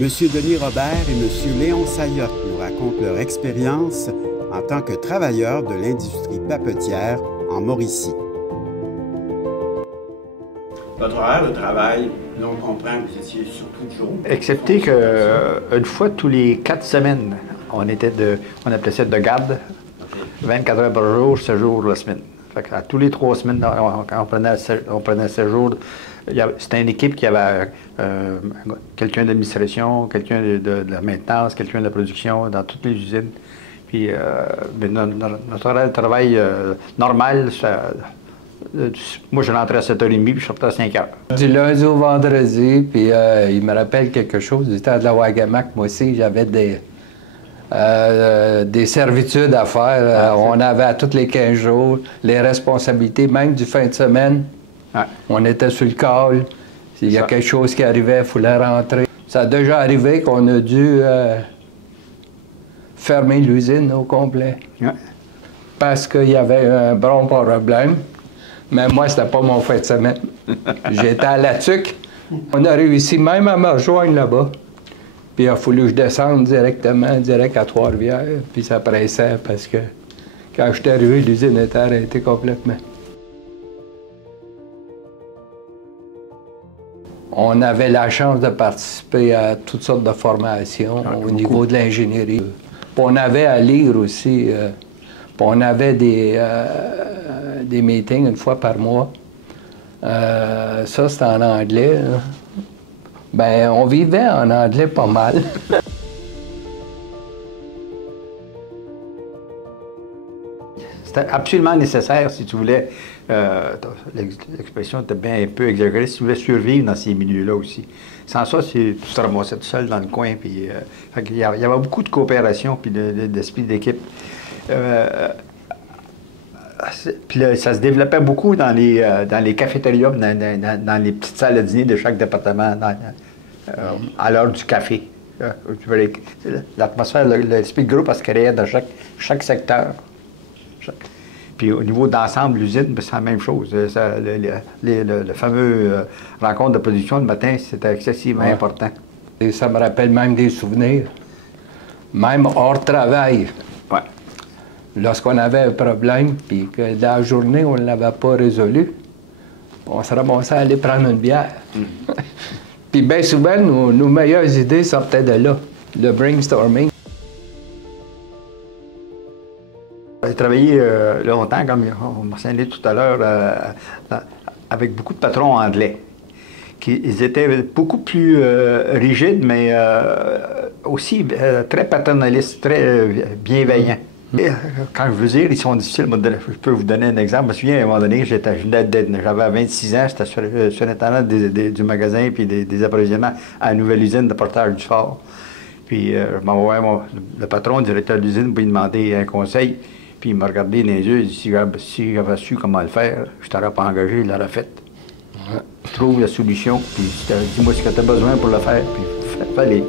Monsieur Denis Robert et Monsieur Léon Saillotte nous racontent leur expérience en tant que travailleurs de l'industrie papetière en Mauricie. Votre horaire de travail, là on comprend que vous étiez sur tout le jour. Excepté qu'une fois tous les 4 semaines, on appelait ça de garde, 24 heures par jour, 7 jours la semaine. Fait qu'à tous les 3 semaines, on prenait 7 jours. C'était une équipe qui avait quelqu'un d'administration, quelqu'un de la maintenance, quelqu'un de la production dans toutes les usines. Puis notre horaire de travail normal, moi je rentrais à 7h30 puis je sortais à 5h. Du lundi au vendredi, puis il me rappelle quelque chose du temps de la Wagamac. Moi aussi, j'avais des servitudes à faire. On avait à tous les 15 jours les responsabilités, même du fin de semaine. Ouais. On était sur le call. S'il y a quelque chose qui arrivait, il fallait rentrer. Ça a déjà arrivé qu'on a dû fermer l'usine au complet. Ouais. Parce qu'il y avait un bon problème. Mais moi, c'était pas mon fin de semaine. J'étais à La Tuque. On a réussi même à me rejoindre là-bas. Puis il a fallu que je descende direct à Trois-Rivières. Puis ça pressait parce que quand je suis arrivé, l'usine était arrêtée complètement. On avait la chance de participer à toutes sortes de formations au niveau de l'ingénierie. On avait à lire aussi. On avait des meetings une fois par mois. Ça, c'était en anglais. Là. Ben, on vivait en anglais pas mal. C'était absolument nécessaire si tu voulais, l'expression était bien un peu exagérée, si tu voulais survivre dans ces milieux-là aussi. Sans ça, tu te ramassais tout seul dans le coin. Puis, il y avait beaucoup de coopération puis d'esprit d'équipe. Puis là, ça se développait beaucoup dans les cafétérias, dans les petites salles de dîner de chaque département, à l'heure du café. L'atmosphère, l'esprit de groupe, elle se créait dans chaque secteur. Puis au niveau d'ensemble, l'usine, c'est la même chose. Le fameux rencontre de production le matin, c'était excessivement important. Et ça me rappelle même des souvenirs, même hors travail. Ouais. Lorsqu'on avait un problème, puis que dans la journée, on ne l'avait pas résolu, on se ramassait à aller prendre une bière. Puis bien souvent, nos meilleures idées sortaient de là, le brainstorming. J'ai travaillé longtemps, comme on m'a signalé tout à l'heure, avec beaucoup de patrons anglais. Ils étaient beaucoup plus rigides, mais aussi très paternalistes, très bienveillants. Et, quand je veux dire, ils sont difficiles. Je peux vous donner un exemple. Je me souviens, à un moment donné, j'avais 26 ans, j'étais surintendant du magasin puis des approvisionnements à la nouvelle usine de Portage du Fort. Puis je m'envoyais le patron, le directeur de l'usine, pour lui demander un conseil. Puis il m'a regardé dans les yeux, il dit si j'avais su comment le faire, je ne t'aurais pas engagé, il l'aurait fait. Ouais. Trouve la solution, puis dis-moi ce que tu as besoin pour le faire, puis fais-les.